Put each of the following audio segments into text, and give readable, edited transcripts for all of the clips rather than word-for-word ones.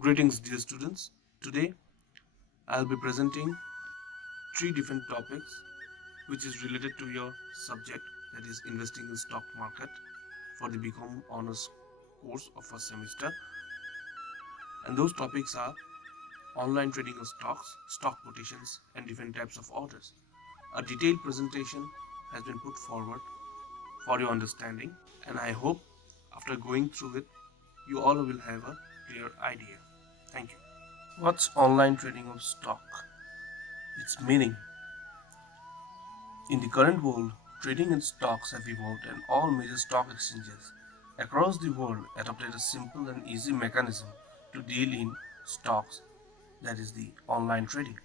Greetings, dear students. Today I'll be presenting three different topics which is related to your subject, that is investing in stock market, for the BCom honors course of first semester. And those topics are online trading of stocks, stock quotations, and different types of orders. A detailed presentation has been put forward for your understanding, and I hope after going through it, you all will have a clear idea. Thank you. What's online trading of stock? Its meaning. In the current world, trading in stocks have evolved, and all major stock exchanges across the world adopted a simple and easy mechanism to deal in stocks, that is the online trading.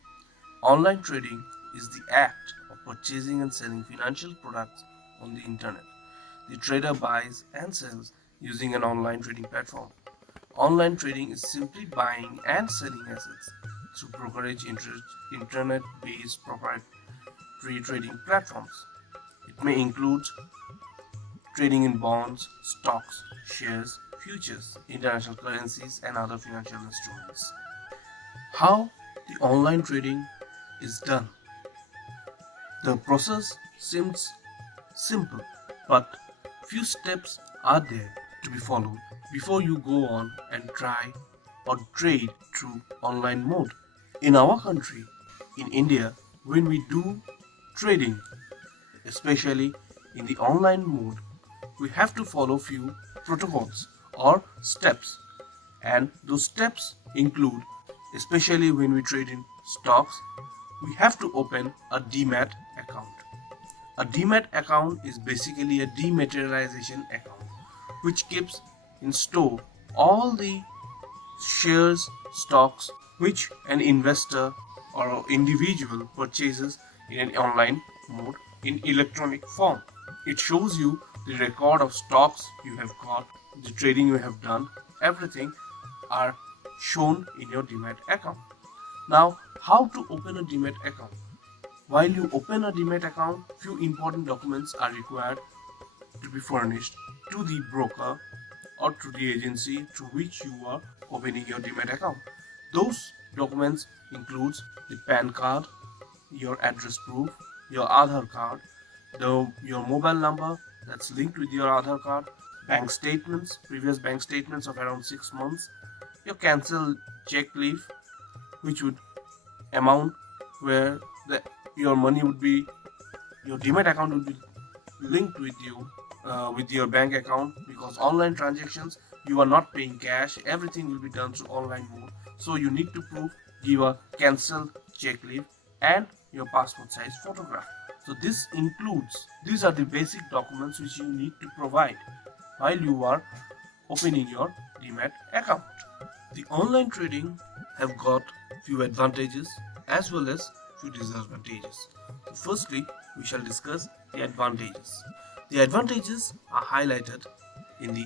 Online trading is the act of purchasing and selling financial products on the internet. The trader buys and sells using an online trading platform. Online trading is simply buying and selling assets through brokerage internet-based proprietary trading platforms. It may include trading in bonds, stocks, shares, futures, international currencies, and other financial instruments. How the online trading is done? The process seems simple, but few steps are there to be followed before you go on and try or trade through online mode. In our country, in India, when we do trading, especially in the online mode, we have to follow few protocols or steps, and those steps include, especially when we trade in stocks, we have to open a demat account. A demat account is basically a dematerialization account which keeps in store all the shares, stocks which an investor or individual purchases in an online mode in electronic form. It shows you the record of stocks you have got, the trading you have done, everything are shown in your demat account. Now, how to open a demat account? While you open a demat account, few important documents are required to be furnished to the broker or to the agency through which you are opening your demat account. Those documents includes the PAN card, your address proof, your Aadhaar card, your mobile number that's linked with your Aadhaar card, bank statements, previous bank statements of around 6 months, your cancel check leaf, which would amount where your money would be, your demat account would be linked with you with your bank account, because online transactions you are not paying cash, everything will be done through online mode. So you need to give a cancel check leaf and your passport size photograph. So these are the basic documents which you need to provide while you are opening your demat account. The online trading have got few advantages as well as few disadvantages. So firstly, we shall discuss the advantages. The advantages are highlighted in the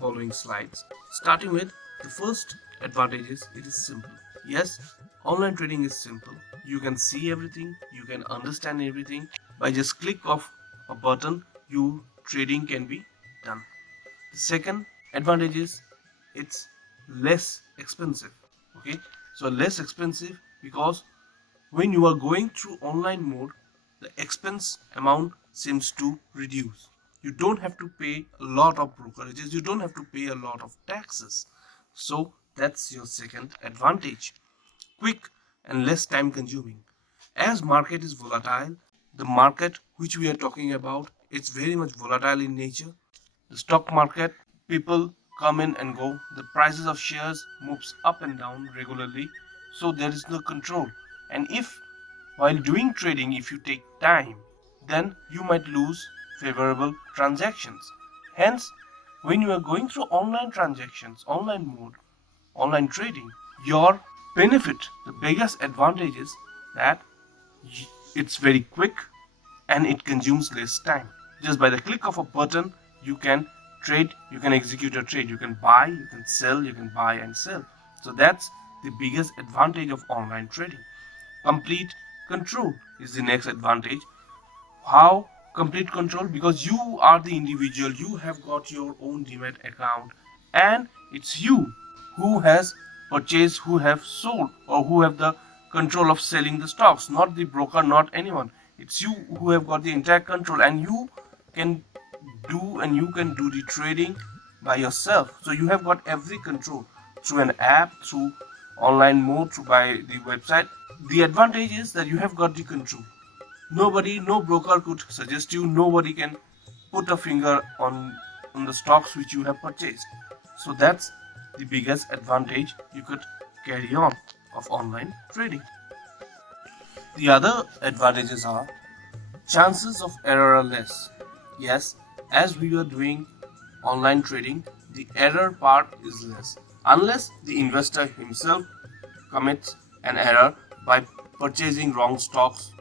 following slides. Starting with the first advantages, it is simple. Yes, online trading is simple. You can see everything, you can understand everything. By just click of a button, your trading can be done. The second advantage is it's less expensive. Okay, so less expensive because when you are going through online mode, the expense amount seems to reduce. You don't have to pay a lot of brokerages, you don't have to pay a lot of taxes. So that's your second advantage. Quick and less time consuming. As market is volatile, the market which we are talking about, it's very much volatile in nature. The stock market, people come in and go. The prices of shares moves up and down regularly, so there is no control. And if while doing trading, if you take time, then you might lose favorable transactions. Hence, when you are going through online transactions, online mode, online trading, your benefit, the biggest advantage is that it's very quick and it consumes less time. Just by the click of a button, you can trade, you can execute a trade, you can buy, you can sell, you can buy and sell. So that's the biggest advantage of online trading. Complete control is the next advantage. How complete control? Because you are the individual, you have got your own demat account, and it's you who has purchase who have sold or who have the control of selling the stocks, not the broker, not anyone. It's you who have got the entire control, and you can do the trading by yourself. So you have got every control through an app, through online mode, through by the website. The advantage is that you have got the control. Nobody, no broker could suggest you. Nobody can put a finger on the stocks which you have purchased. So that's the biggest advantage you could carry on of online trading. The other advantages are chances of error are less. Yes, as we are doing online trading, the error part is less unless the investor himself commits an error by purchasing wrong stocks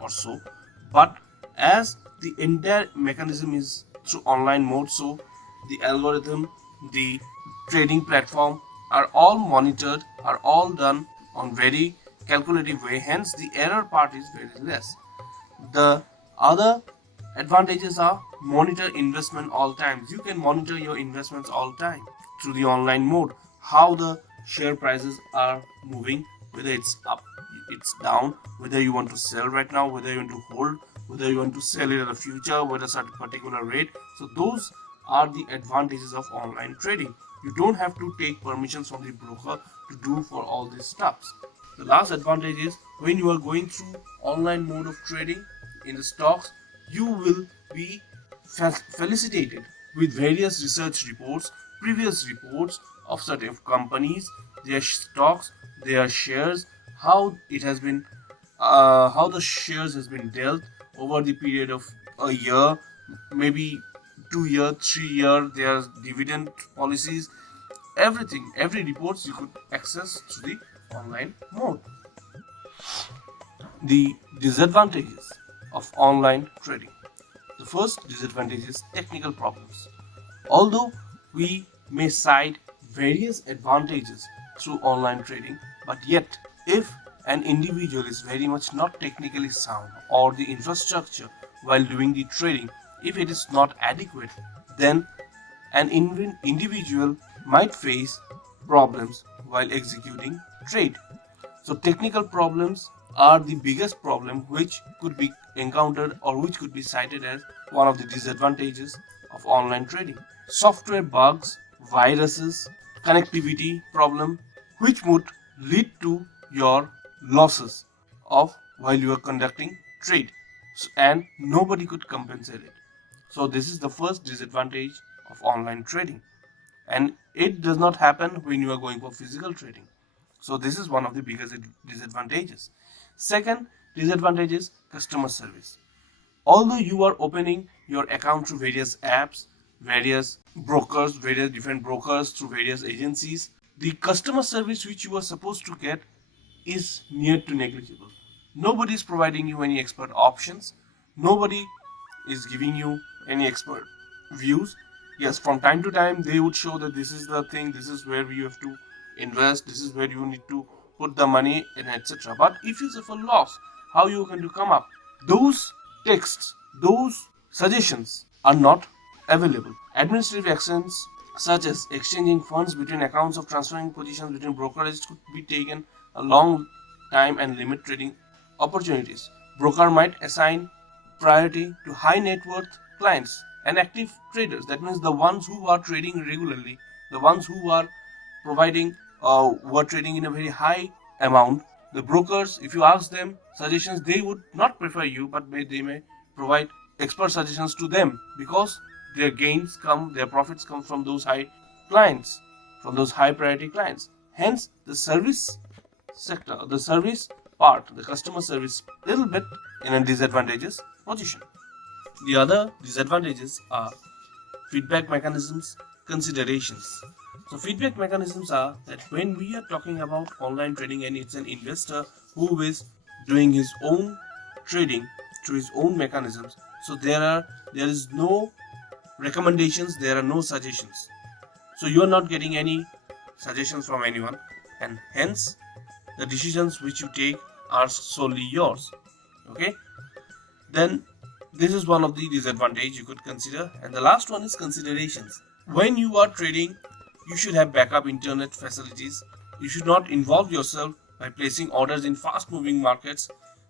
or so. But as the entire mechanism is through online mode, so the algorithm, the trading platform are all monitored, are all done on very calculative way, hence the error part is very less. The other advantages are monitor investment all times. You can monitor your investments all time through the online mode, how the share prices are moving, whether it's up, it's down, whether you want to sell right now, whether you want to hold, whether you want to sell it at the future, whether it's at a particular rate. So those are the advantages of online trading. You don't have to take permissions from the broker to do for all these stuffs. The last advantage is when you are going through online mode of trading in the stocks, you will be felicitated with various research reports, previous reports of certain companies, their stocks, their shares, how it has been, how the shares has been dealt over the period of a year, maybe 2 year, 3 year, their dividend policies, everything, every reports you could access through the online mode. The disadvantages of online trading. The first disadvantage is technical problems. Although we may cite various advantages through online trading, but yet if an individual is very much not technically sound or the infrastructure while doing the trading, if it is not adequate, then an individual might face problems while executing trade. So technical problems are the biggest problem which could be encountered or which could be cited as one of the disadvantages of online trading. Software bugs, viruses, connectivity problem which would lead to your losses of while you are conducting trade, and nobody could compensate it. So this is the first disadvantage of online trading, and it does not happen when you are going for physical trading. So this is one of the biggest disadvantages. Second disadvantage is customer service. Although you are opening your account through various apps, various brokers, various different brokers, through various agencies, the customer service which you are supposed to get is near to negligible. Nobody is providing you any expert options. Nobody is giving you any expert views. Yes, from time to time they would show that this is the thing, this is where you have to invest, this is where you need to put the money, and etc. But if you suffer loss, how you are going to come up? Those texts, those suggestions are not available. Administrative actions such as exchanging funds between accounts of transferring positions between brokerages could be taken a long time and limit trading opportunities. Broker might assign priority to high net worth clients and active traders. That means the ones who are trading regularly, the ones who are providing who are trading in a very high amount. The brokers, if you ask them suggestions, they would not prefer you, but they may provide expert suggestions to them because their gains come, their profits come from those high clients, from those high priority clients. Hence, the service sector, the service part, the customer service, little bit in a disadvantageous position. The other disadvantages are feedback mechanisms, considerations. So feedback mechanisms are that when we are talking about online trading and it's an investor who is doing his own trading through his own mechanisms, so there is no recommendations, there are no suggestions. So you are not getting any suggestions from anyone, and hence the decisions which you take are solely yours. Okay, then this is one of the disadvantages you could consider. And the last one is considerations. When you are trading, you should have backup internet facilities. You should not involve yourself by placing orders in fast moving markets,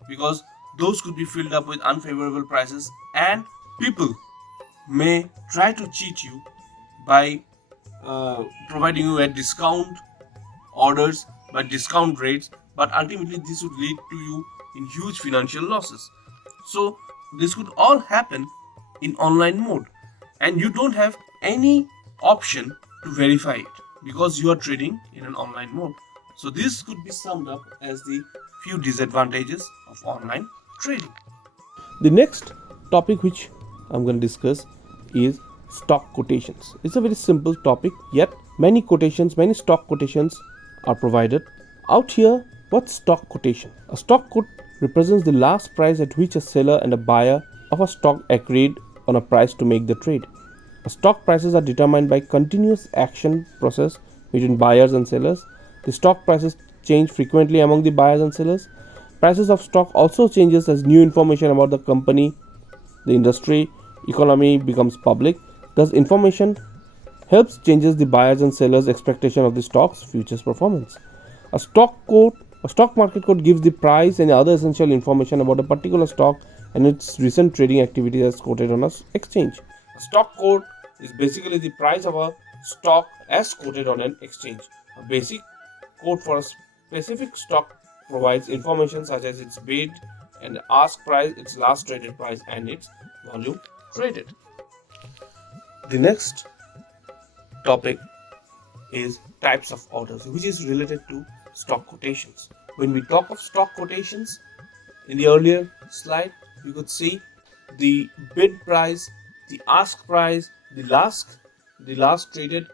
because those could be filled up with unfavorable prices, and people may try to cheat you by providing you at discount orders by discount rates, but ultimately this would lead to you in huge financial losses. So this could all happen in online mode, and you don't have any option to verify it because you are trading in an online mode. So this could be summed up as the few disadvantages of online trading. The next topic which I'm going to discuss is stock quotations. It's a very simple topic, yet many stock quotations are provided. Out here, what's stock quotation? A stock quote represents the last price at which a seller and a buyer of a stock agreed on a price to make the trade. Stock prices are determined by continuous action process between buyers and sellers. The stock prices change frequently among the buyers and sellers. Prices of stock also changes as new information about the company, the industry, economy becomes public. Thus, information helps changes the buyers and sellers' expectation of the stock's future performance. A stock market quote gives the price and other essential information about a particular stock and its recent trading activity as quoted on an exchange. A stock quote is basically the price of a stock as quoted on an exchange. A basic quote for a specific stock provides information such as its bid and ask price, its last traded price, and its volume traded. The next topic is types of orders, which is related to stock quotations. When we talk of stock quotations, in the earlier slide, you could see the bid price, the ask price, the last traded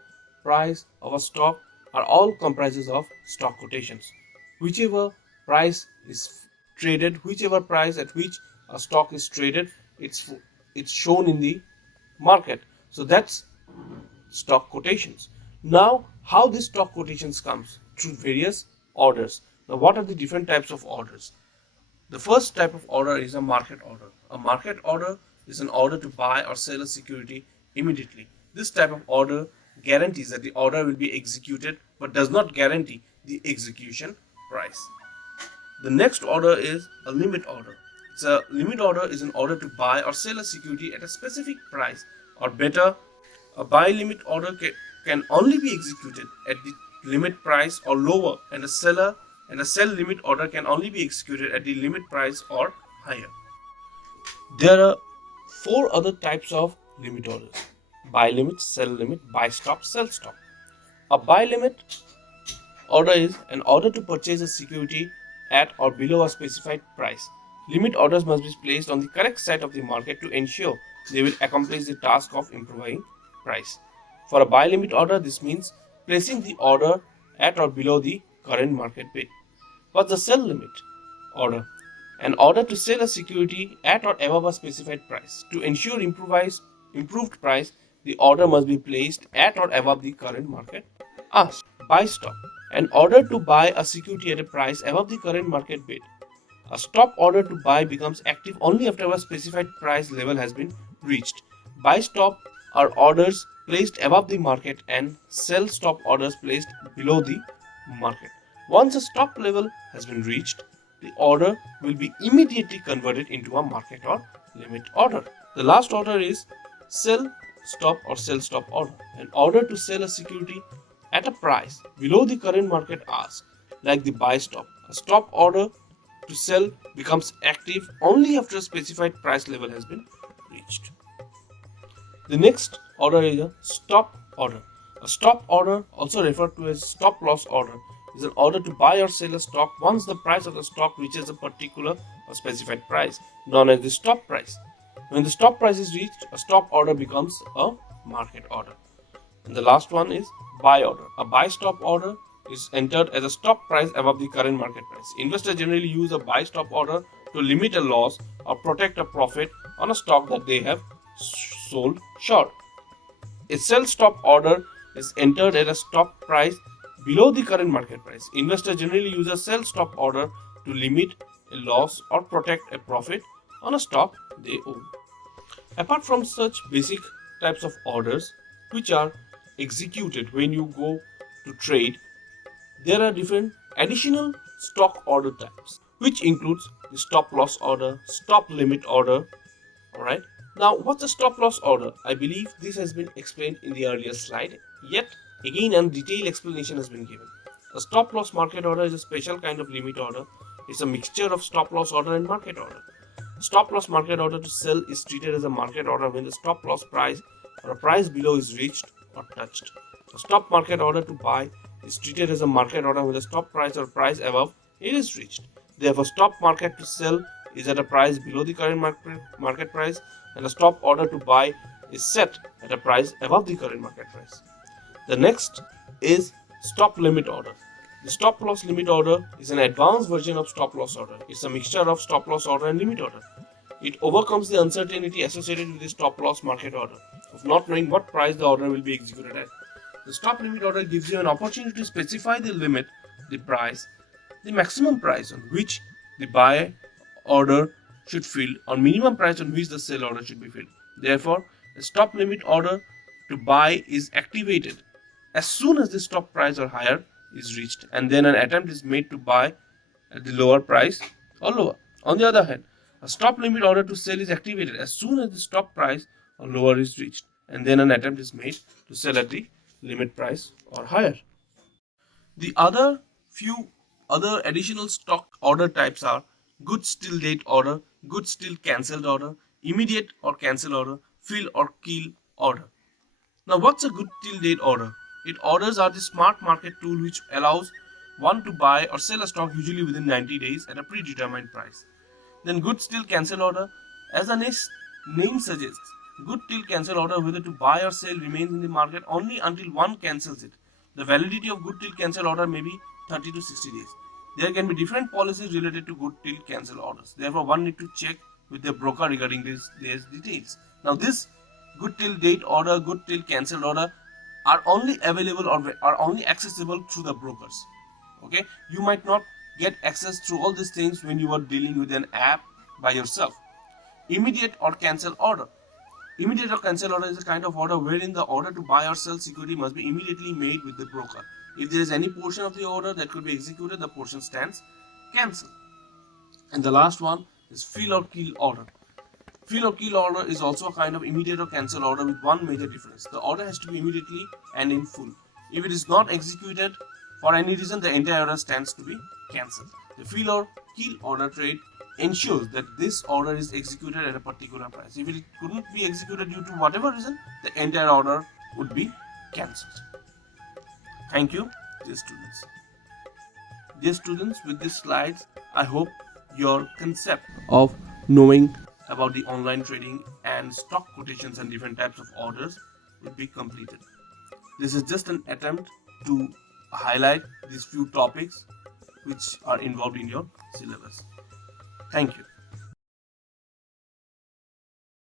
price of a stock are all comprises of stock quotations. Whichever price is traded, whichever price at which a stock is traded, it's shown in the market. So that's stock quotations. Now, how this stock quotations comes? Through various orders. Now, what are the different types of orders? The first type of order is a market order. A market order is an order to buy or sell a security immediately. This type of order guarantees that the order will be executed but does not guarantee the execution price. The next order is a limit order. A limit order is an order to buy or sell a security at a specific price, or better, a buy limit order can only be executed at the limit price or lower, and a sell limit order can only be executed at the limit price or higher. There are 4 other types of limit orders: buy limit, sell limit, buy stop, sell stop. A buy limit order is an order to purchase a security at or below a specified price. Limit orders must be placed on the correct side of the market to ensure they will accomplish the task of improving price. For a buy limit order, this means placing the order at or below the current market bid. What's the sell limit order? An order to sell a security at or above a specified price. To ensure improved price, the order must be placed at or above the current market ask. Buy stop. An order to buy a security at a price above the current market bid. A stop order to buy becomes active only after a specified price level has been reached. Buy stop are orders placed above the market, and sell stop orders placed below the market. Once a stop level has been reached, the order will be immediately converted into a market or limit order. The last order is sell stop or sell stop order. An order to sell a security at a price below the current market ask, like the buy stop. A stop order to sell becomes active only after a specified price level has been reached. The next order is a stop order. A stop order, also referred to as stop loss order, is an order to buy or sell a stock once the price of the stock reaches a particular or specified price, known as the stop price. When the stop price is reached, a stop order becomes a market order. And the last one is buy order. A buy stop order is entered as a stop price above the current market price. Investors generally use a buy stop order to limit a loss or protect a profit on a stock that they have sold short. A sell stop order is entered at a stop price below the current market price. Investors generally use a sell stop order to limit a loss or protect a profit on a stock they own. Apart from such basic types of orders which are executed when you go to trade, there are different additional stock order types, which includes the stop loss order, stop limit order. Alright. Now, what's a stop loss order? I believe this has been explained in the earlier slide, yet again a detailed explanation has been given. A stop loss market order is a special kind of limit order. It's a mixture of stop loss order and market order. Stop loss market order to sell is treated as a market order when the stop loss price or a price below is reached or touched. A stop market order to buy is treated as a market order when the stop price or price above it is reached. Therefore, stop market to sell is at a price below the current market price, and a stop order to buy is set at a price above the current market price. The next is stop limit order. The stop loss limit order is an advanced version of stop loss order. It's a mixture of stop loss order and limit order. It overcomes the uncertainty associated with the stop loss market order of not knowing what price the order will be executed at. The stop limit order gives you an opportunity to specify the limit, the price, the maximum price on which the buy order should fill, or minimum price on which the sell order should be filled. Therefore, a stop limit order to buy is activated as soon as the stop price or higher is reached, and then an attempt is made to buy at the lower price or lower. On the other hand, a stop limit order to sell is activated as soon as the stop price or lower is reached, and then an attempt is made to sell at the limit price or higher. The few other additional stock order types are goods till date order, goods till cancelled order, immediate or cancel order, fill or kill order. Now, what's a good till date order? Its orders are the smart market tool which allows one to buy or sell a stock usually within 90 days at a predetermined price. Then goods till cancel order, as the name suggests, good till cancel order whether to buy or sell remains in the market only until one cancels it. The validity of good till cancel order may be 30 to 60 days. There can be different policies related to good till cancel orders. Therefore, one need to check with their broker regarding these details. Now, this good till date order, good till cancel order are only available or are only accessible through the brokers. Okay, you might not get access through all these things when you are dealing with an app by yourself. Immediate or cancel order. Immediate or cancel order is a kind of order wherein the order to buy or sell security must be immediately made with the broker. If there is any portion of the order that could be executed, the portion stands cancelled. And the last one is fill or kill order. Fill or kill order is also a kind of immediate or cancel order with one major difference. The order has to be immediately and in full. If it is not executed for any reason, the entire order stands to be cancelled. The fill or kill order trade ensures that this order is executed at a particular price. If it couldn't be executed due to whatever reason, the entire order would be cancelled. Thank you, dear students. Dear students, with these slides, I hope your concept of knowing about the online trading and stock quotations and different types of orders will be completed. This is just an attempt to highlight these few topics which are involved in your syllabus. Thank you.